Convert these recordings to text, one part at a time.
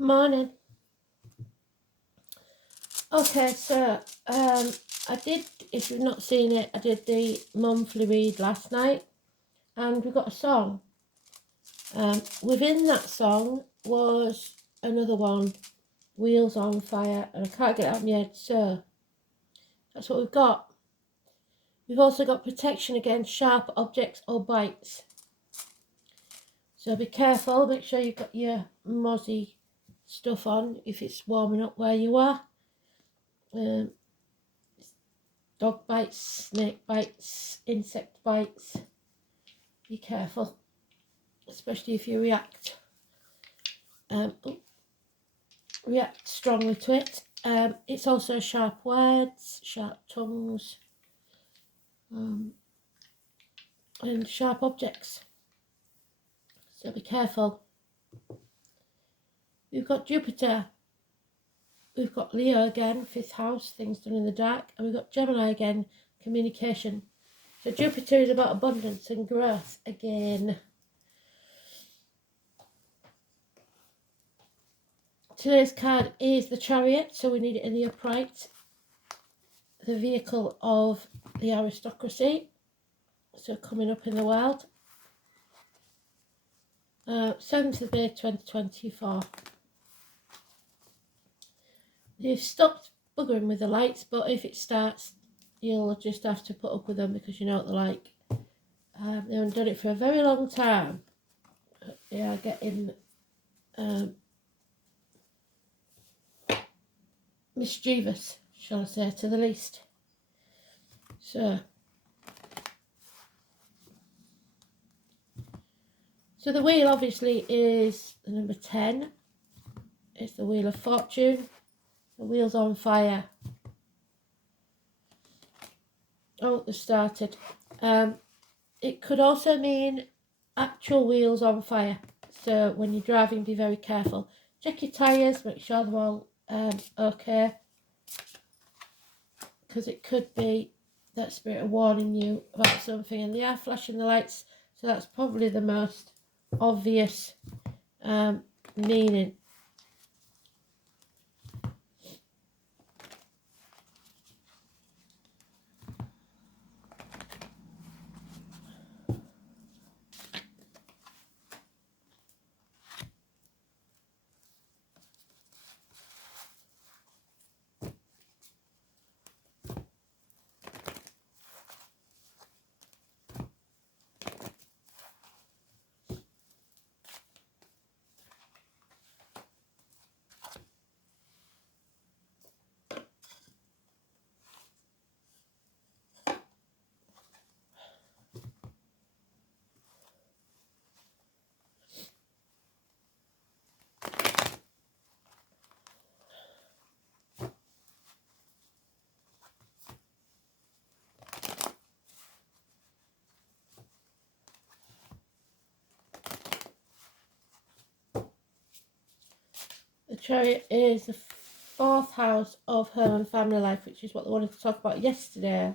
Morning. Okay, so I did, if you've not seen it, I did the monthly read last night, and we got a song. Within that song was another one, Wheels on Fire, and I can't get it out of my head, so that's what we've got. We've also got protection against sharp objects or bites. So be careful, make sure you've got your mozzie stuff on if it's warming up where you are. Dog bites, snake bites, insect bites. Be careful, especially if you react strongly to it. It's also sharp words, sharp tongues, and sharp objects. So be careful. We've got Jupiter. We've got Leo again, 5th house, things done in the dark. And we've got Gemini again, communication. So Jupiter is about abundance and growth again. Today's card is the Chariot, so we need it in the upright. The vehicle of the aristocracy, so coming up in the world. 7th of May 2024. You've stopped buggering with the lights, but if it starts, you'll just have to put up with them because you know what they're like. They haven't done it for a very long time. They are getting mischievous, shall I say, to the least. So the wheel obviously is the number 10. It's the Wheel of Fortune. The wheel's on fire. Oh, they started. It could also mean actual wheels on fire. So when you're driving, be very careful. Check your tyres, make sure they're all okay. Because it could be that spirit warning you about something. And they are flashing the lights, so that's probably the most obvious meaning. The Chariot is the 4th house of home and family life, which is what they wanted to talk about yesterday.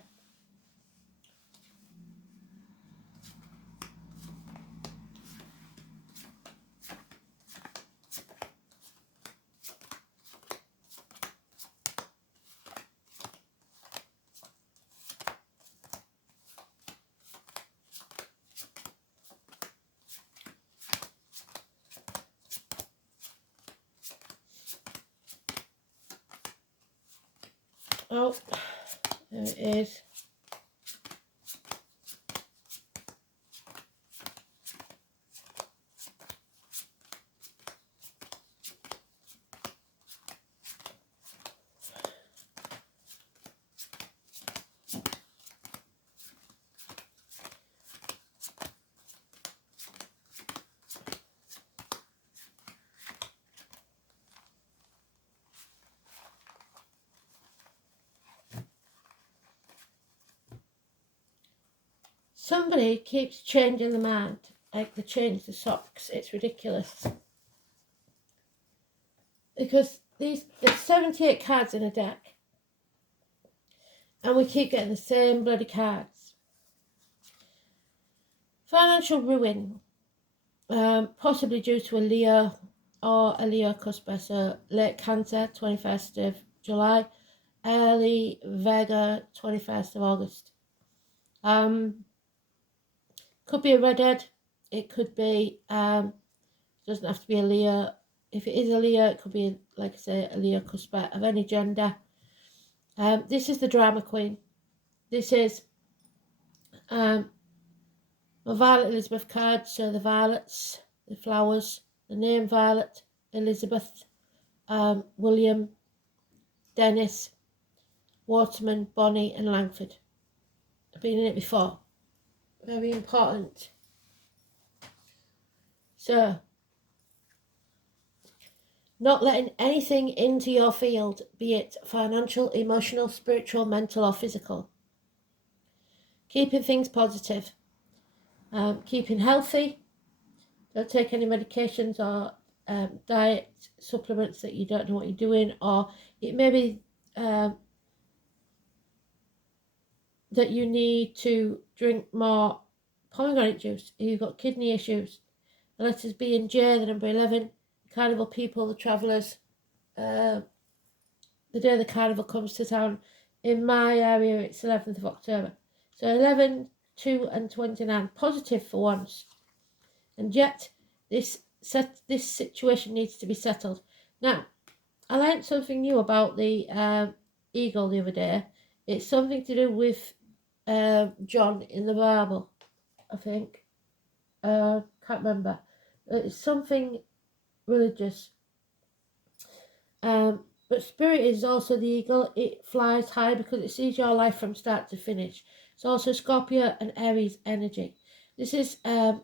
Oh, there it is. Somebody keeps changing the mind, like they change the socks. It's ridiculous. Because there's 78 cards in a deck, and we keep getting the same bloody cards. Financial ruin, possibly due to a Leo or a Leo cusper. So late Cancer, 21st of July, early Vega, 21st of August. Could be a redhead. It could be, doesn't have to be a Leo. If it is a Leo, it could be, like I say, a Leo cusper of any gender. This is the drama queen. This is my Violet Elizabeth card. So the violets, the flowers, the name Violet, Elizabeth, William, Dennis, Waterman, Bonnie and Langford. I've been in it before. Very important. So, not letting anything into your field, be it financial, emotional, spiritual, mental or physical. Keeping things positive. Keeping healthy. Don't take any medications or diet supplements that you don't know what you're doing, or it may be that you need to drink more pomegranate juice if you've got kidney issues. The letters B and J, the number 11, carnival people, the travellers, the day the carnival comes to town. In my area, it's 11th of October. So 11, 2 and 29, positive for once. And yet, this situation needs to be settled. Now, I learned something new about the eagle the other day. It's something to do with John in the Bible, I think. Can't remember. It's something religious. But spirit is also the eagle. It flies high because it sees your life from start to finish. It's also Scorpio and Aries energy. This is a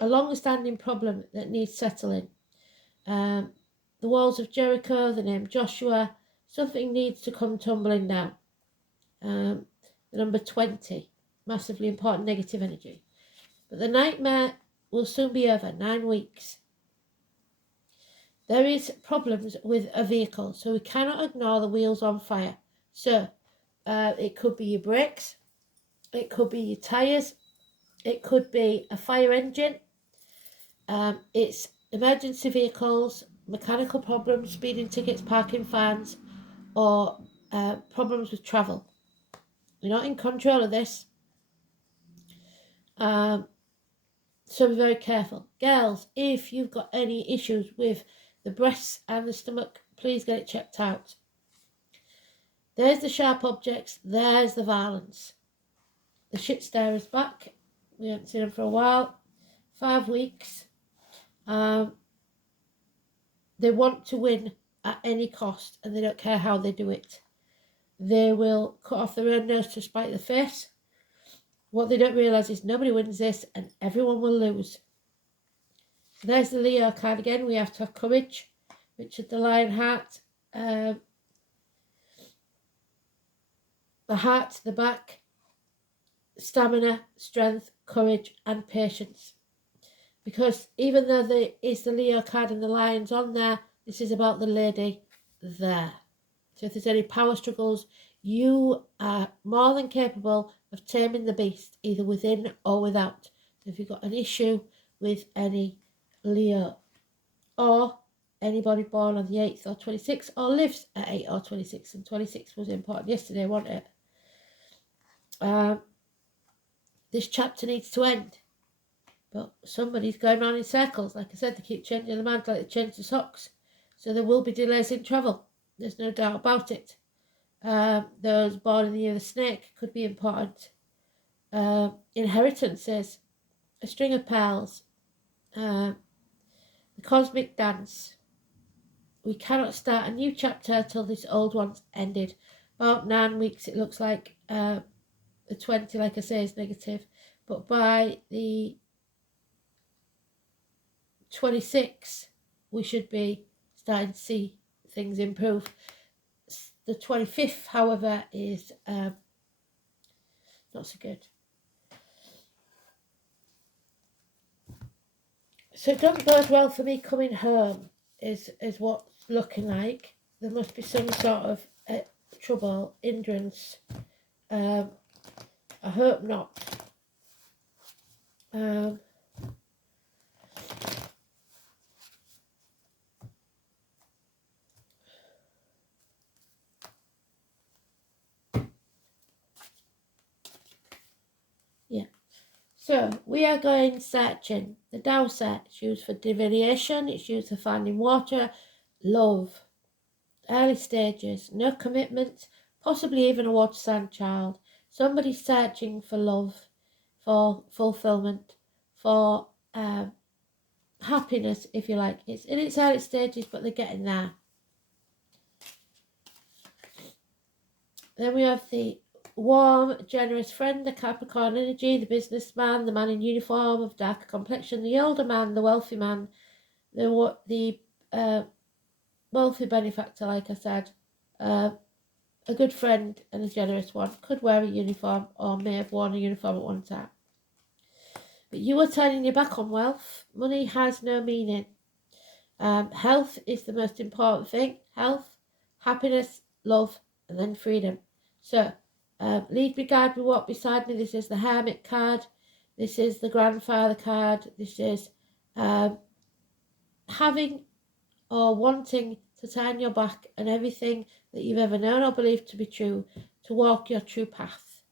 long-standing problem that needs settling. The walls of Jericho, the name Joshua, something needs to come tumbling down. The number 20, massively important negative energy. But the nightmare will soon be over, 9 weeks. There is problems with a vehicle, so we cannot ignore the wheels on fire. So it could be your brakes, it could be your tyres, it could be a fire engine. It's emergency vehicles, mechanical problems, speeding tickets, parking fines, or problems with travel. You're not in control of this. So be very careful. Girls, if you've got any issues with the breasts and the stomach, please get it checked out. There's the sharp objects, there's the violence. The shit stare is back. We haven't seen them for a while. 5 weeks. They want to win at any cost and they don't care how they do it. They will cut off their own nose to spite the face. What they don't realise is nobody wins this and everyone will lose. So there's the Leo card again. We have to have courage. Richard the Lion Heart. The heart, the back. Stamina, strength, courage and patience. Because even though there is the Leo card and the lions on there, this is about the lady there. So if there's any power struggles, you are more than capable of taming the beast, either within or without. So if you've got an issue with any Leo or anybody born on the 8th or 26th or lives at 8 or 26, and 26 was important yesterday, wasn't it? This chapter needs to end. But somebody's going around in circles. Like I said, they keep changing the mantle like they change the socks. So there will be delays in travel. There's no doubt about it. Those born in the year of the snake could be important. Inheritances, a string of pearls, the cosmic dance. We cannot start a new chapter till this old one's ended. About 9 weeks, it looks like. The 20, like I say, is negative. But by the 26, we should be starting to see things improve. The 25th, however, is not so good. So it doesn't bode well for me coming home, is what's looking like. There must be some sort of trouble, hindrance. I hope not. So we are going searching. The Tao search, used for divination, it's used for finding water, love, early stages, no commitment, possibly even a water sign child. Somebody searching for love, for fulfillment, for happiness, if you like. It's in its early stages, but they're getting there. Then we have the warm, generous friend, the Capricorn energy, the businessman, the man in uniform of darker complexion, the older man, the wealthy man, the wealthy benefactor, like I said, a good friend and a generous one. Could wear a uniform or may have worn a uniform at one time. But you are turning your back on wealth. Money has no meaning. Health is the most important thing. Health, happiness, love, and then freedom. So, lead me, guide me, walk beside me. This is the Hermit card. This is the Grandfather card. This is having or wanting to turn your back on everything that you've ever known or believed to be true, to walk your true path.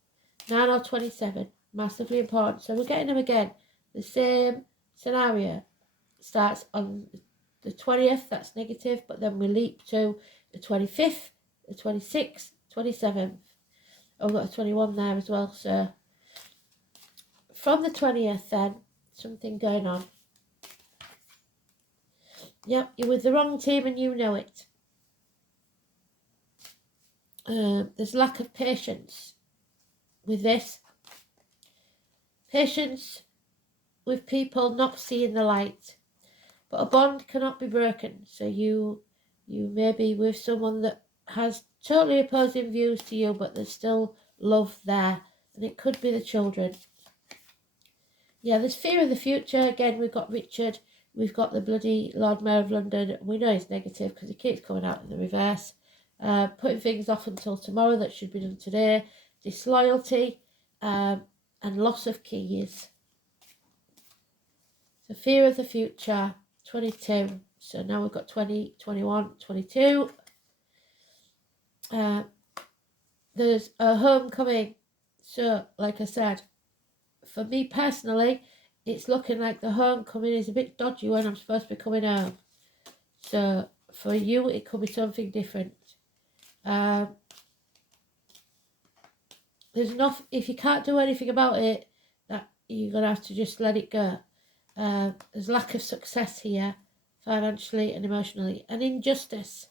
9 or 27, massively important. So we're getting them again. The same scenario starts on the 20th, that's negative, but then we leap to the 25th, the 26th, 27th. Oh, we've got a 21 there as well. So from the 20th then, something going on. Yep, you're with the wrong team and you know it. There's lack of patience with this. Patience with people not seeing the light. But a bond cannot be broken. So you may be with someone that has totally opposing views to you, but there's still love there. And it could be the children. Yeah, there's fear of the future. Again, we've got Richard. We've got the bloody Lord Mayor of London. We know he's negative because he keeps coming out in the reverse. Putting things off until tomorrow that should be done today. Disloyalty and loss of keys. So fear of the future, 22. So now we've got 20, 21, 22. There's a homecoming. So, like I said, for me personally, it's looking like the homecoming is a bit dodgy when I'm supposed to be coming home. So for you, it could be something different. There's enough, if you can't do anything about it, that you're going to have to just let it go. There's lack of success here, financially and emotionally. And injustice,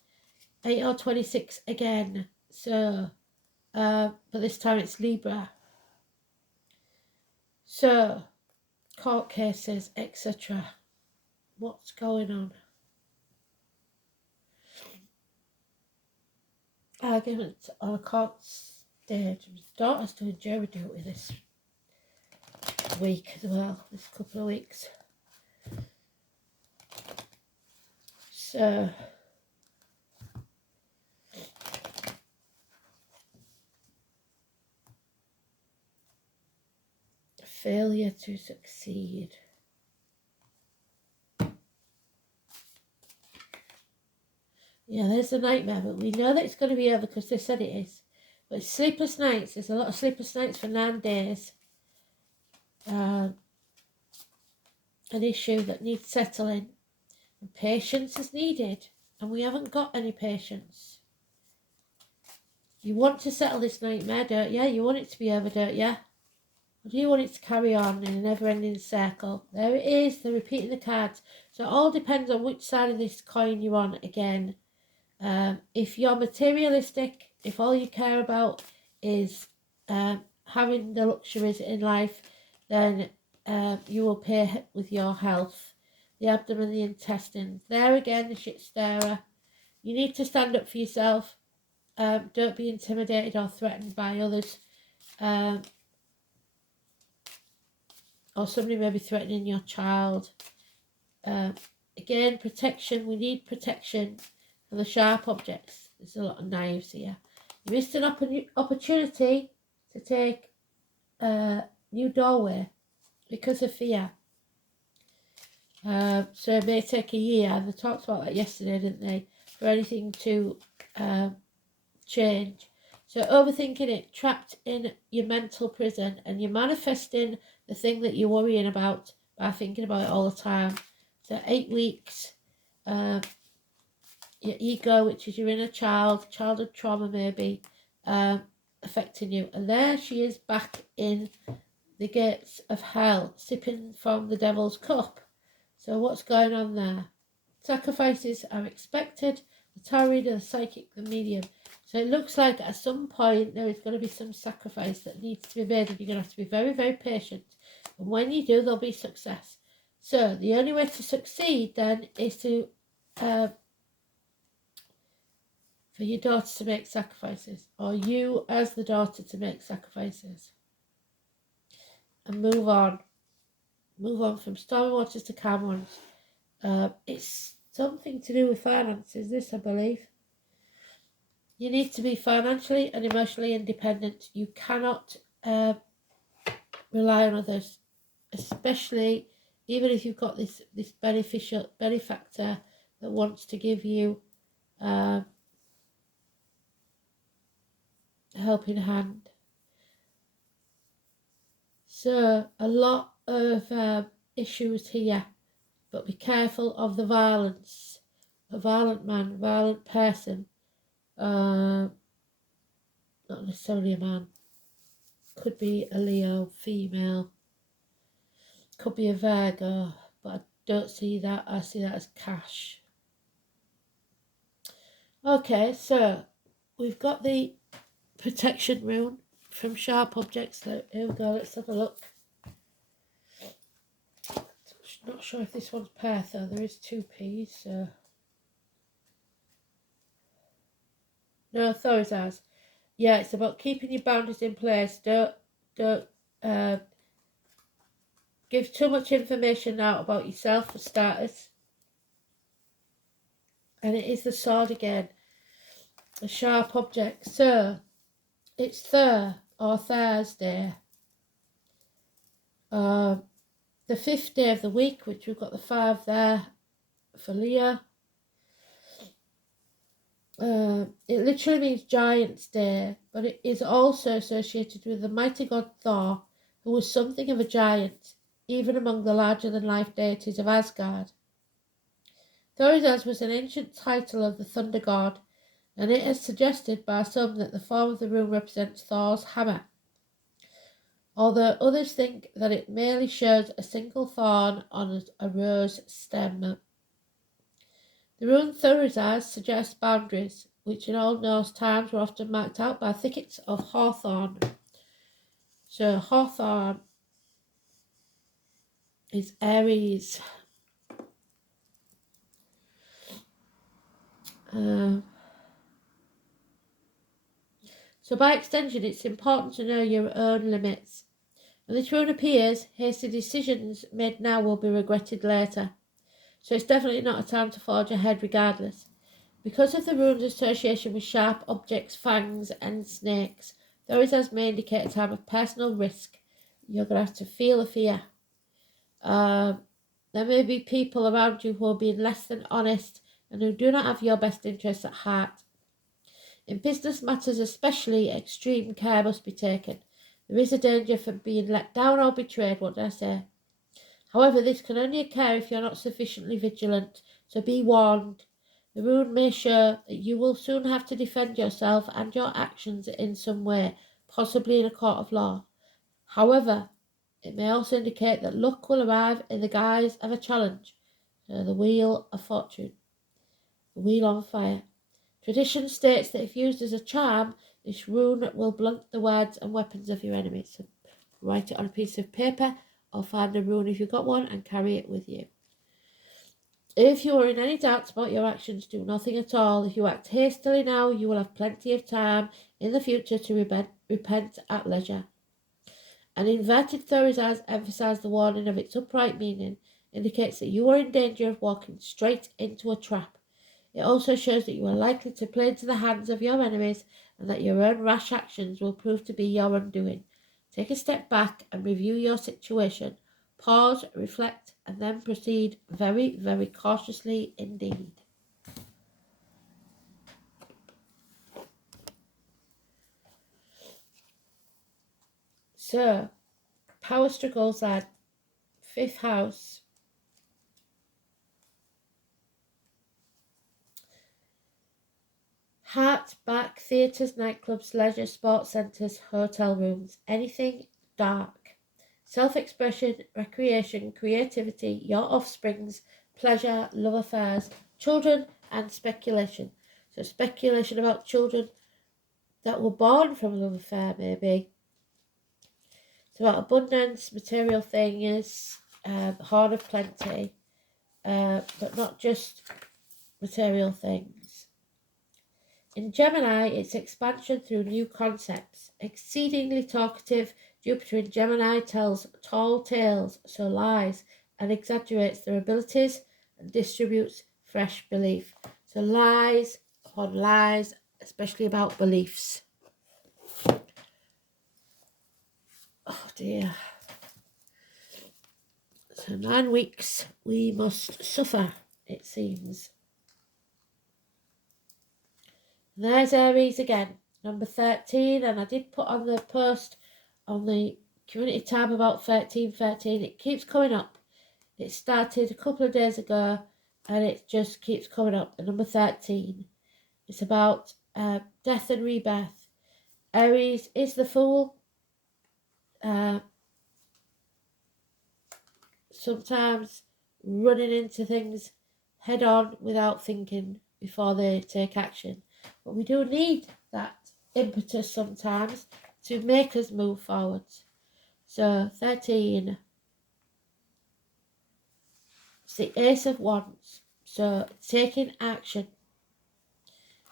8 or 26 again. So, but this time it's Libra. So, court cases, etc. What's going on? Arguments on a court stage. My daughter's doing jury duty this week as well, this couple of weeks. So, failure to succeed. Yeah, there's a nightmare, but we know that it's going to be over because they said it is. But sleepless nights, there's a lot of sleepless nights for 9 days. An issue that needs settling. And patience is needed, and we haven't got any patience. You want to settle this nightmare, don't you? You want it to be over, don't you? Or do you want it to carry on in a never-ending circle? There it is, they're repeating the cards. So it all depends on which side of this coin you're on again. If you're materialistic, if all you care about is having the luxuries in life, then you will pay with your health. The abdomen, the intestines. There again, the shit stirrer. You need to stand up for yourself. Don't be intimidated or threatened by others. Or somebody may be threatening your child. Again, protection. We need protection for the sharp objects. There's a lot of knives here. You missed an opportunity to take a new doorway because of fear. So it may take a year, and they talked about that yesterday, didn't they, for anything to change. So overthinking it, trapped in your mental prison, and you're manifesting the thing that you're worrying about by thinking about it all the time. So 8 weeks, your ego, which is your inner child, childhood trauma maybe, affecting you. And there she is back in the gates of hell, sipping from the devil's cup. So what's going on there? Sacrifices are expected. The tarot reader, the psychic, the medium. So it looks like at some point there is going to be some sacrifice that needs to be made, and you're going to have to be very, very patient. And when you do, there'll be success. So the only way to succeed then is to for your daughter to make sacrifices, or you as the daughter to make sacrifices, and move on. Move on from stormy waters to calm ones. It's something to do with finances, this I believe. You need to be financially and emotionally independent. You cannot rely on others, especially even if you've got this benefactor that wants to give you a helping hand. So a lot of issues here, but be careful of the violence. A violent man, violent person, not necessarily a man, could be a Leo, female, could be a Virgo, but I don't see that. I see that as cash. Okay, so we've got the protection rune from sharp objects. Here we go, let's have a look. Not sure if this one's Perth though, there is 2 P's, so. No, Thorazaz. Yeah, it's about keeping your boundaries in place. Don't give too much information out about yourself for starters. And it is the sword again, a sharp object. So it's Thur or Thursday, the 5th day of the week, which we've got the 5 there for Leo. It literally means Giant's Day, but it is also associated with the mighty god Thor, who was something of a giant, even among the larger-than-life deities of Asgard. Thorazaz was an ancient title of the thunder god, and it is suggested by some that the form of the rune represents Thor's hammer, although others think that it merely shows a single thorn on a rose stem. The rune Thorazaz suggests boundaries, which in Old Norse times were often marked out by thickets of hawthorn. So hawthorn is Aries. So by extension, it's important to know your own limits. When this rune appears, hasty decisions made now will be regretted later. So it's definitely not a time to forge ahead regardless. Because of the rune's association with sharp objects, fangs and snakes, Thorazaz may indicate a time of personal risk. You're going to have to feel the fear. There may be people around you who are being less than honest and who do not have your best interests at heart. In business matters especially, extreme care must be taken. There is a danger for being let down or betrayed, what did I say? However, this can only occur if you're not sufficiently vigilant, so be warned. The rune may show that you will soon have to defend yourself and your actions in some way, possibly in a court of law. However, it may also indicate that luck will arrive in the guise of a challenge. So the Wheel of Fortune, the Wheel on Fire. Tradition states that if used as a charm, this rune will blunt the words and weapons of your enemies. So write it on a piece of paper or find a rune if you've got one and carry it with you. If you are in any doubts about your actions, do nothing at all. If you act hastily now, you will have plenty of time in the future to repent at leisure. An inverted Thorazaz emphasised the warning of its upright meaning, indicates that you are in danger of walking straight into a trap. It also shows that you are likely to play into the hands of your enemies and that your own rash actions will prove to be your undoing. Take a step back and review your situation. Pause, reflect, and then proceed very, very cautiously indeed. So, power struggles are 5th house. Heart, back, theatres, nightclubs, leisure, sports centres, hotel rooms, anything dark. Self-expression, recreation, creativity, your offsprings, pleasure, love affairs, children and speculation. So speculation about children that were born from a love affair, maybe. It's about abundance, material things, horn of plenty, but not just material things. In Gemini, it's expansion through new concepts. Exceedingly talkative, Jupiter in Gemini tells tall tales, so lies, and exaggerates their abilities and distributes fresh belief. So lies upon lies, especially about beliefs. Oh dear. So 9 weeks we must suffer, it seems. There's Aries again, number 13, and I did put on the post on the community tab about 1313. It keeps coming up. It started a couple of days ago and it just keeps coming up. The number 13. It's about death and rebirth. Aries is the fool. Sometimes running into things head on without thinking before they take action. But we do need that impetus sometimes to make us move forwards. So 13. It's the Ace of Wands. So taking action.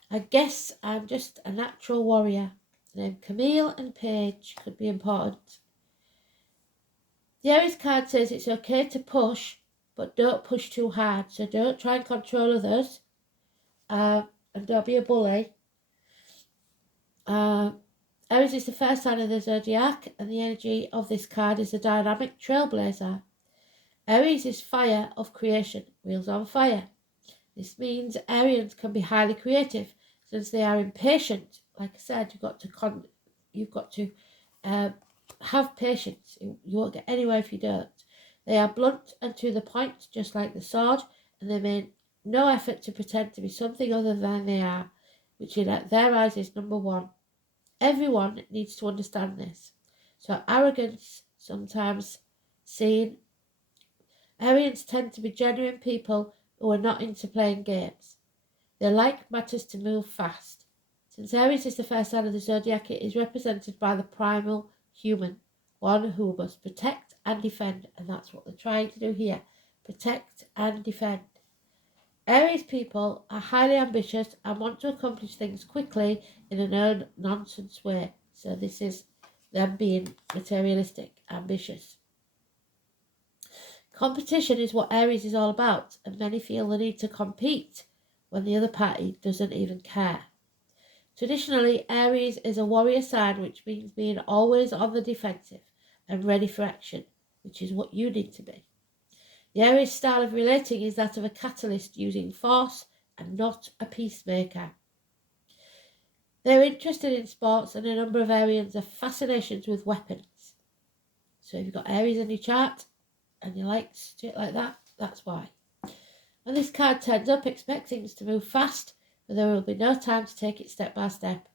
I guess I'm just a natural warrior. Named Camille and Paige could be important. The Aries card says it's okay to push, but don't push too hard. So don't try and control others. And don't be a bully. Aries is the first sign of the zodiac, and the energy of this card is a dynamic trailblazer. Aries is fire of creation, wheels on fire. This means Arians can be highly creative, since they are impatient. Like I said, you've got to have patience. You won't get anywhere if you don't. They are blunt and to the point, just like the sword, and they make no effort to pretend to be something other than they are, which in their eyes is number one. Everyone needs to understand this. So arrogance, sometimes seen. Arians tend to be genuine people who are not into playing games. They like matters to move fast. Since Aries is the first sign of the zodiac, it is represented by the primal human, one who must protect and defend, and that's what they're trying to do here. Protect and defend. Aries people are highly ambitious and want to accomplish things quickly in a no-nonsense way. So this is them being materialistic, ambitious. Competition is what Aries is all about, and many feel the need to compete when the other party doesn't even care. Traditionally, Aries is a warrior sign, which means being always on the defensive and ready for action, which is what you need to be. The Aries style of relating is that of a catalyst using force and not a peacemaker. They're interested in sports, and a number of Arians have fascinations with weapons. So if you've got Aries in your chart and you like shit like that, that's why. When this card turns up, expect things to move fast, but there will be no time to take it step by step.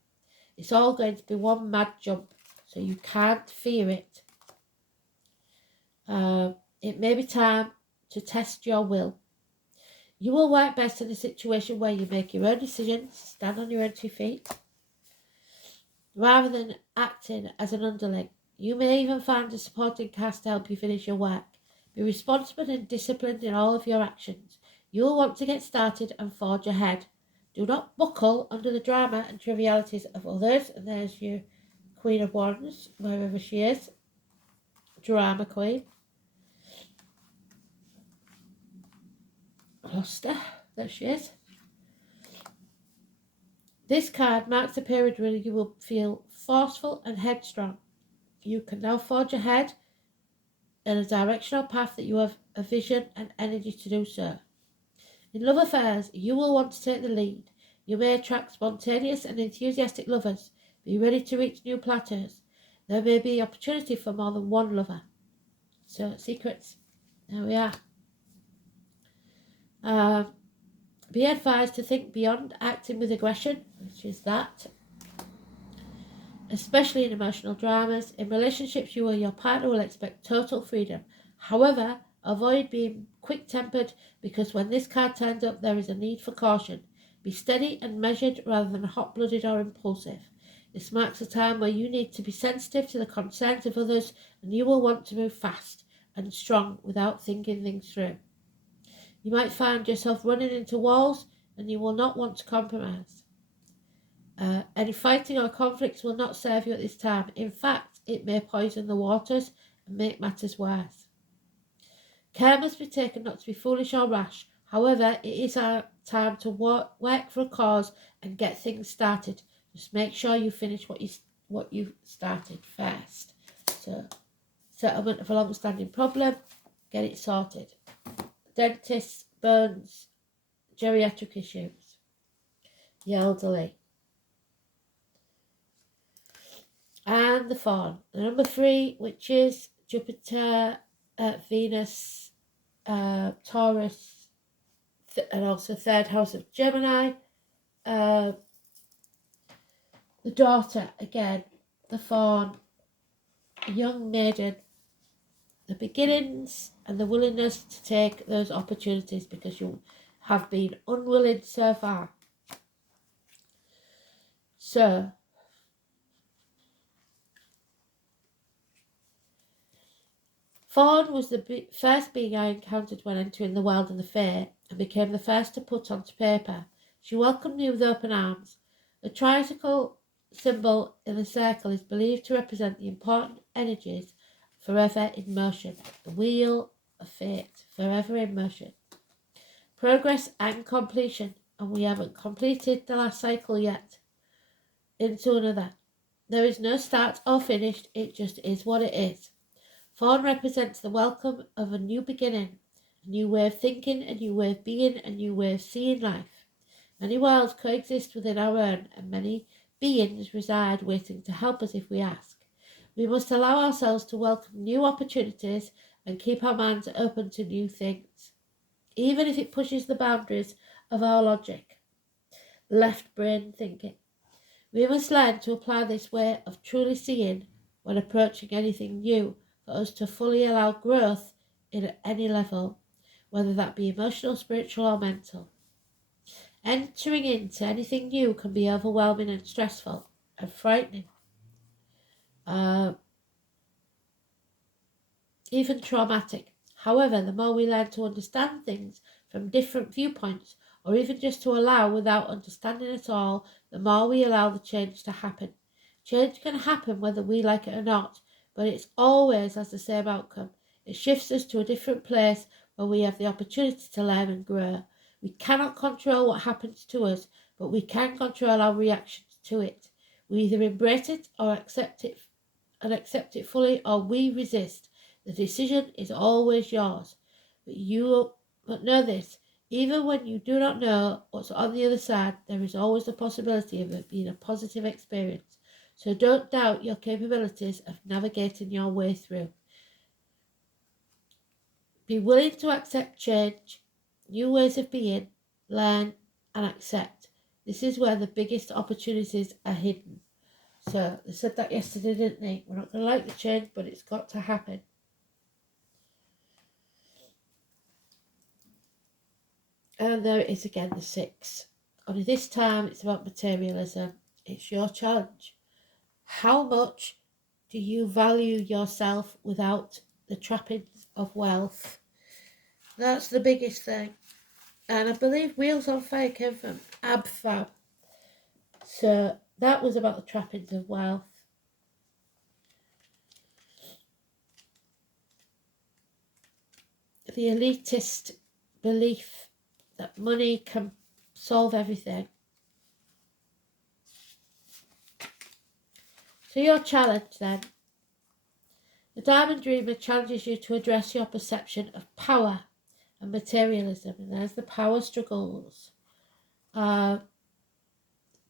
It's all going to be one mad jump, so you can't fear it. It may be time to test your will. You will work best in a situation where you make your own decisions, stand on your own 2 feet, rather than acting as an underling. You may even find a supporting cast to help you finish your work. Be responsible and disciplined in all of your actions. You will want to get started and forge ahead. Do not buckle under the drama and trivialities of others. And there's your Queen of Wands, wherever she is. Drama Queen. Lost her. There she is. This card marks a period where you will feel forceful and headstrong. You can now forge ahead in a directional path that you have a vision and energy to do so. In love affairs, you will want to take the lead. You may attract spontaneous and enthusiastic lovers. Be ready to reach new plateaus. There may be opportunity for more than one lover. So, secrets. There we are. Be advised to think beyond acting with aggression, which is that. Especially in emotional dramas. In relationships, you or your partner will expect total freedom. However, avoid being quick-tempered, because when this card turns up, there is a need for caution. Be steady and measured rather than hot-blooded or impulsive. This marks a time where you need to be sensitive to the concerns of others, and you will want to move fast and strong without thinking things through. You might find yourself running into walls, and you will not want to compromise. Any fighting or conflicts will not serve you at this time. In fact, it may poison the waters and make matters worse. Care must be taken not to be foolish or rash. However, it is our time to work for a cause and get things started. Just make sure you finish what you started first. So, settlement of a long-standing problem, get it sorted. Dentists, burns, geriatric issues, the elderly. And the Fawn. The number 3, which is Jupiter, Venus, Taurus, and also 3rd house of Gemini. The daughter, again, the Fawn, a young maiden, the beginnings and the willingness to take those opportunities because you have been unwilling so far. So, Fawn was the first being I encountered when entering the world of the fae, and became the first to put onto paper. She welcomed me with open arms. The tricycle symbol in the circle is believed to represent the important energies forever in motion. The wheel of fate, forever in motion. Progress and completion, and we haven't completed the last cycle yet. Into another. There is no start or finish, it just is what it is. Fawn represents the welcome of a new beginning, a new way of thinking, a new way of being, a new way of seeing life. Many worlds coexist within our own, and many beings reside waiting to help us if we ask. We must allow ourselves to welcome new opportunities and keep our minds open to new things, even if it pushes the boundaries of our logic, left brain thinking. We must learn to apply this way of truly seeing when approaching anything new, for us to fully allow growth in any level, whether that be emotional, spiritual, or mental. Entering into anything new can be overwhelming and stressful and frightening, even traumatic. However, the more we learn to understand things from different viewpoints, or even just to allow without understanding at all, the more we allow the change to happen. Change can happen whether we like it or not, but it always has the same outcome. It shifts us to a different place where we have the opportunity to learn and grow. We cannot control what happens to us, but we can control our reactions to it. We either embrace it or accept it fully, or we resist. The decision is always yours. But know this, even when you do not know what's on the other side, there is always the possibility of it being a positive experience. So don't doubt your capabilities of navigating your way through. Be willing to accept change, new ways of being, learn and accept. This is where the biggest opportunities are hidden. So they said that yesterday, didn't they? We're not going to like the change, but it's got to happen. And there it is again, the 6. Only this time it's about materialism. It's your challenge. How much do you value yourself without the trappings of wealth? That's the biggest thing. And I believe Wheels on Fire came from AbFab. So that was about the trappings of wealth. The elitist belief that money can solve everything. So your challenge then. The Diamond Dreamer challenges you to address your perception of power and materialism. And there's the power struggles. Do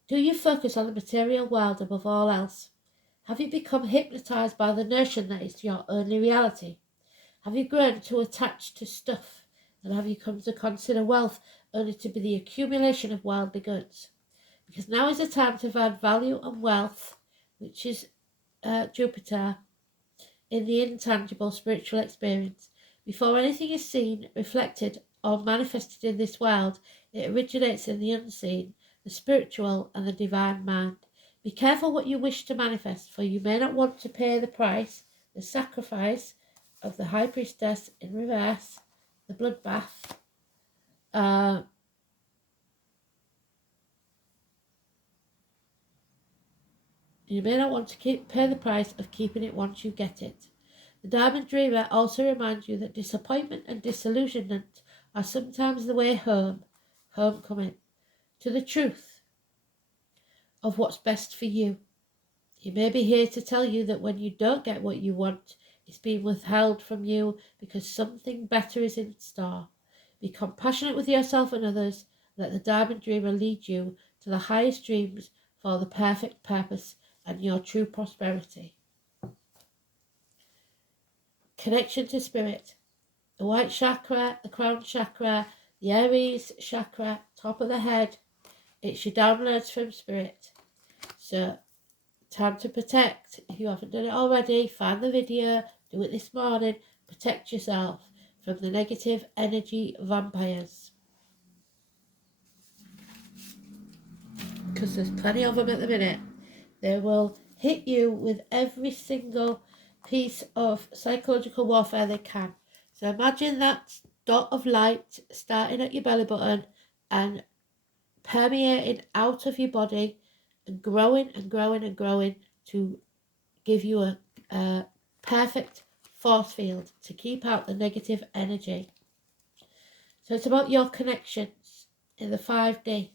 you focus on the material world above all else? Have you become hypnotized by the notion that it's your only reality? Have you grown too attached to stuff? And have you come to consider wealth only to be the accumulation of worldly goods? Because now is the time to find value and wealth, which is Jupiter, in the intangible spiritual experience. Before anything is seen, reflected, or manifested in this world, it originates in the unseen, the spiritual, and the divine mind. Be careful what you wish to manifest, for you may not want to pay the price, the sacrifice of the High Priestess in reverse, the bloodbath. You may not want to pay the price of keeping it once you get it. The Diamond Dreamer also reminds you that disappointment and disillusionment are sometimes the way home, homecoming, to the truth of what's best for you. He may be here to tell you that when you don't get what you want, it's being withheld from you because something better is in store. Be compassionate with yourself and others. Let the Diamond Dreamer lead you to the highest dreams for the perfect purpose and your true prosperity. Connection to spirit. The white chakra, the crown chakra, the Aries chakra, top of the head. It's your downloads from spirit. So, time to protect. If you haven't done it already, find the video, do it this morning. Protect yourself from the negative energy vampires. Because there's plenty of them at the minute. They will hit you with every single piece of psychological warfare they can. So imagine that dot of light starting at your belly button and permeating out of your body and growing and growing and growing to give you a perfect force field to keep out the negative energy. So it's about your connections in the 5D.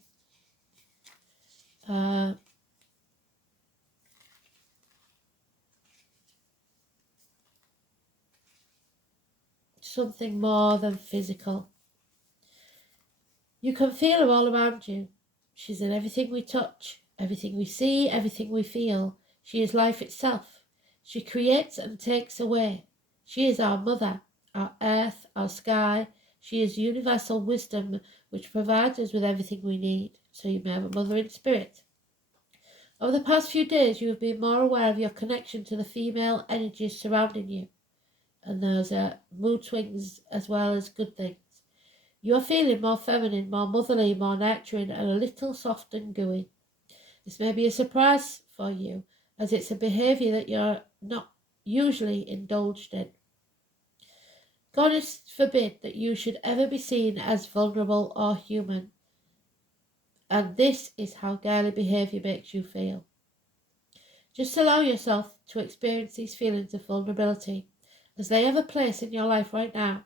Something more than physical. You can feel her all around you. She's in everything we touch, everything we see, everything we feel. She is life itself. She creates and takes away. She is our mother, our earth, our sky. She is universal wisdom which provides us with everything we need. So you may have a mother in spirit. Over the past few days, you have been more aware of your connection to the female energies surrounding you. And those are mood swings as well as good things. You are feeling more feminine, more motherly, more nurturing, and a little soft and gooey. This may be a surprise for you, as it's a behaviour that you're not usually indulged in. Goddess forbid that you should ever be seen as vulnerable or human. And this is how girly behaviour makes you feel. Just allow yourself to experience these feelings of vulnerability, as they have a place in your life right now.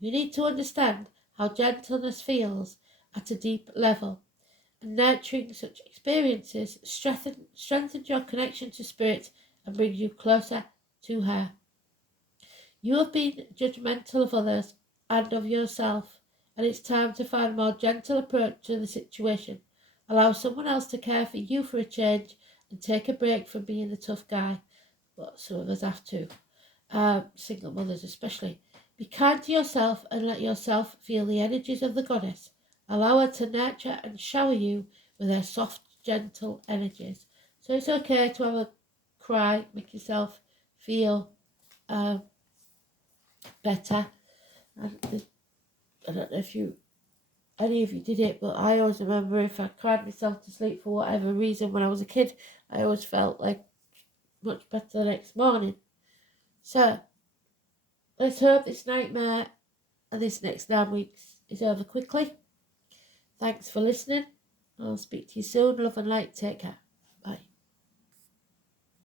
You need to understand how gentleness feels at a deep level, and nurturing such experiences strengthens your connection to spirit and brings you closer to her. You have been judgmental of others and of yourself, and it's time to find a more gentle approach to the situation. Allow someone else to care for you for a change and take a break from being the tough guy. But some of us have to. Single mothers especially. Be kind to yourself and let yourself feel the energies of the goddess. Allow her to nurture and shower you with her soft, gentle energies. So it's okay to have a cry, make yourself feel better. I don't know if any of you did it, but I always remember if I cried myself to sleep for whatever reason when I was a kid, I always felt like much better the next morning. So, let's hope this nightmare and this next 9 weeks is over quickly. Thanks for listening. I'll speak to you soon. Love and light. Take care.